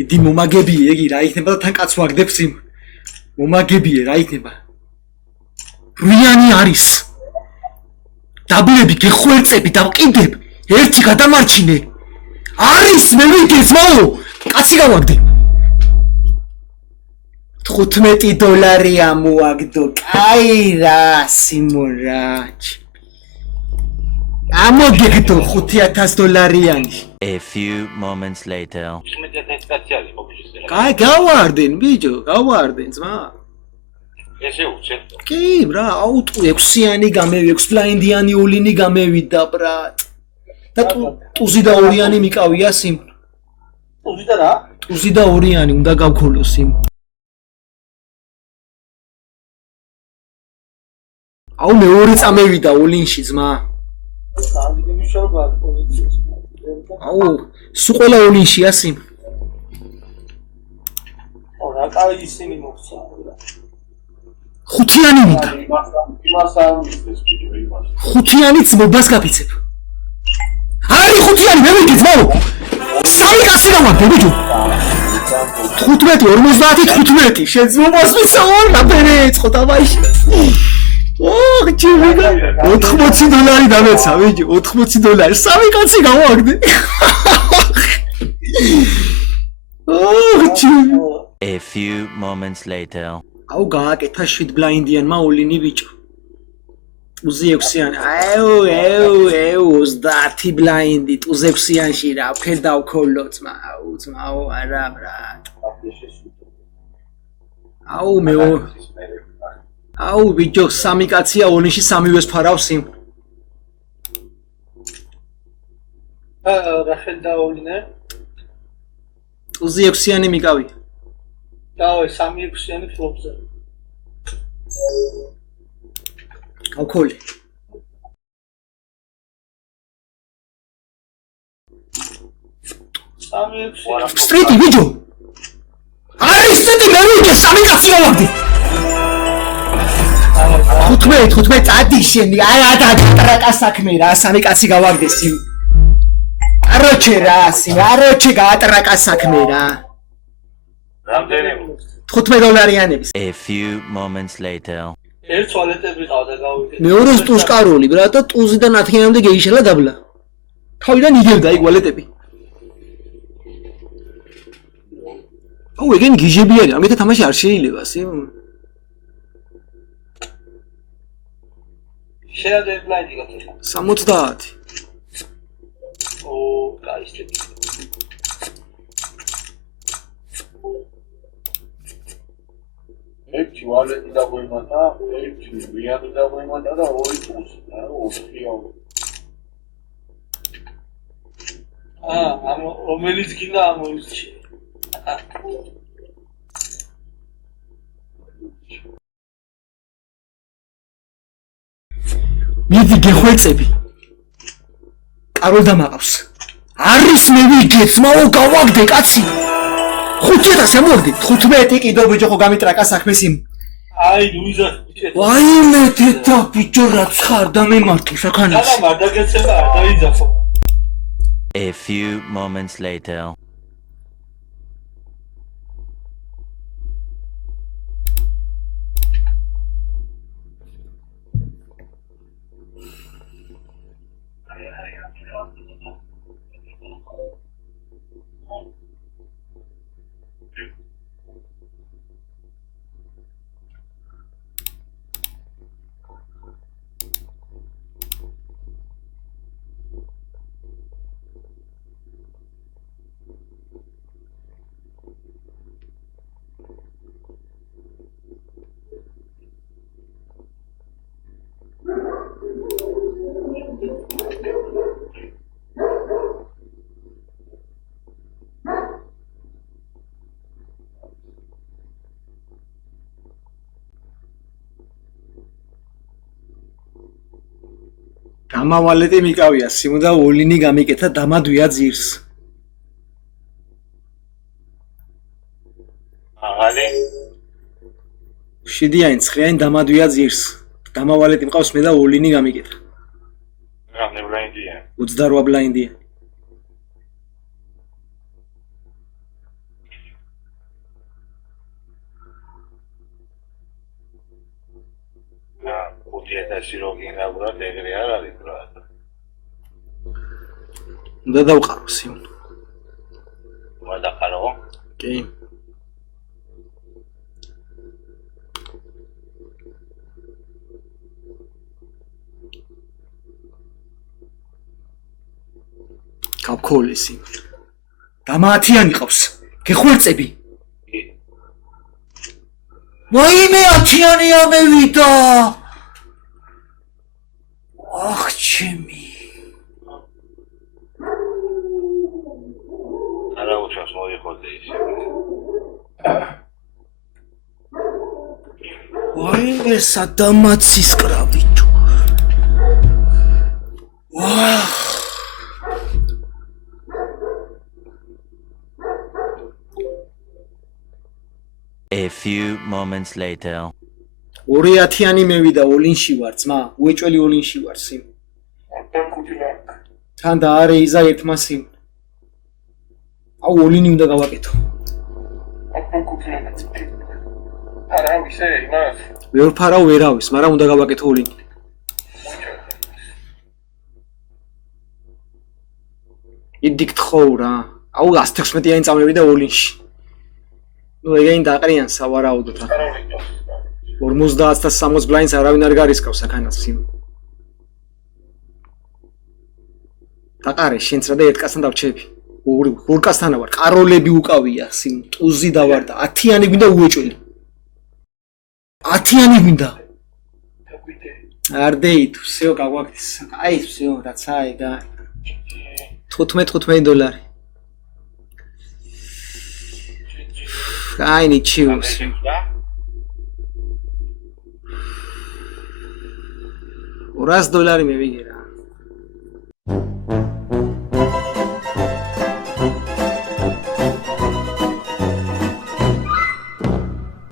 იდი მომაგებიე იგი რა იქნება და თან კაც ვაგდებს იმ მომაგებიე რა იქნება რიანი არის დაბლები გეხვერწები და ვკიდებ ერთი გადამარჩინე არის მე ვიგე ძმაო კაცი გავაგდე $15 ამოაგდო კაი რა სიმონ რა ამოგეკეთო $5,000 A few moments later. კაი გავარდენ ბიჭო გავარდენ ძმა ესე უცებ კი ბრა აუტო 6-იანი გამევი 6 ბლაინდიანი ოლინი გამევიდა ბრატ და ტუზი და ორიანი მიკავია სიმ ტუზი და რა ტუზი და ორიანი უნდა გავქოლოს სიმ აუ მეორე წამევიდა ოლინში ძმა აუ სულ ყველა ოლინშია სიმ რა კაი ისინი მოხსა ხუთიანი მიდა ხუთიანიც მობას გაფიცებ არის ხუთიანი მე ვიგე ძმაო სამი კაცი გავაგდე ბიჭო 15 შეძმობას მისცა ორ ნაბერე ეწყო დავაიში ოღ ჯიბიგა $80 დამეცა ბიჭო $80 სამი კაცი გავაგდე ოღ ჯიბიგა A few moments later. აუ გააკეთა 7 ბლაინდიანმა ოლინი ბიჭო ტუზი 6-იანი აუ 30 ბლაინდი ტუზ 6-იანში რა ფერ დავქოლო ძმაო არა ბრატ აუ მე აუ ბიჭო სამი კაცია ოლინში სამივეს ფარავს იმ რა ხელდა ოლინე ტუზი 6-იანი მიკავი დაო 3-6-იანი ფლოპზე გავქოლე სტრიტი ბიჭო არის სტრიტი მე ვიგე სამი კაცი გავაგდე 15 წადიშენი აი ატრაკა საქმე რა სამი კაცი გავაგდეს იმ კაროჩე რა სინაროჩე გაატრაკა საქმე რა რამდენი $15-იანების A few moments later. ერთ თვალეტები ყავდა გავიგე მეორე ტუსკაროლი ბრა და ტუზიდან 10-იანამდე გეიშალა დაბლა თავიდან იგებდა აი ვალეტები აუ ეგენ გიჟებიანი ამით თამაში არ შეიძლება სი შეიძლება ბლაინდი გაქეთა 70 ო გაისტები ერთი ვალეტი დაგვიმატა, ერთი ვიანი დაგვიმატა და ორი ტუზი, რა, 4-ია. ამ რომელიც გინდა ამოიჩი. მიდი გეხვეწები კაროლ დამაყავს არის მე ვიგე ძმაო გავაგდე კაცი 500 ამოვაგდე 15 კიდო ბიჭო ხო გამიტრაკა საქმეს იმ აი ლუიზა ვაიმე დედა ბიჭო რაც ხარ და მე მარტო საქანას და მაგაგეცება არ დაიძახო A few moments later. გამავალეტი მიკავია სიმო და ოლინი გამიკეთა დამადვია ძირს აღალი შედიანი 9-იანი დამადვია ძირს გამავალეტი მყავს მე და ოლინი გამიკეთა რამდენი ბლაინდია 28 ბლაინდია 5000 რო გინაბრად ეგრე არ არის ბრატ. უნდა დავყარო სიმონ. მოდახარო? კი. კაპკოლი სიმონ. დამაათიანი ყავს. გეხვერწები. ვაიმე ათიანი ამევიდა. ახ ჩემი. არა უჩას მოიხოდე ისე. ვაიმე სადამაცის კრავიჩო. ვაჰ. A few moments later. 2000-იანი მევიდა ოლინში ვარ ძმა, უეჭველი ოლინში ვარ სიმ. თან და არე იზა ერთმა სიმ. აუ ოლინი უნდა გავაკეთო. ვერ ფარავ ვერავის, მაგრამ უნდა გავაკეთო ოლინი. იდიქ თხოუ რა. აუ 116-იანი წამევიდა ოლინში. ნუ ეგენი დაყრიან სავარაუდოდ რა. 50 და 60 ბლაინდს არავინ არ გარისკავს აქანაც სიმ. დაყარე შენც რა და ერთ კაცთან დავრჩები. ორ კაცთან ვარ, კაროლები უკავია სიმ, ტუზი დავარ და 10-იანი გვინდა უეჭველი. 10-იანი გვინდა. არდეით, всё, გაგვაქცეს. აი, всё, რაც აი და $15 აი ნიჩიუს. $200 მე ვიგე რა.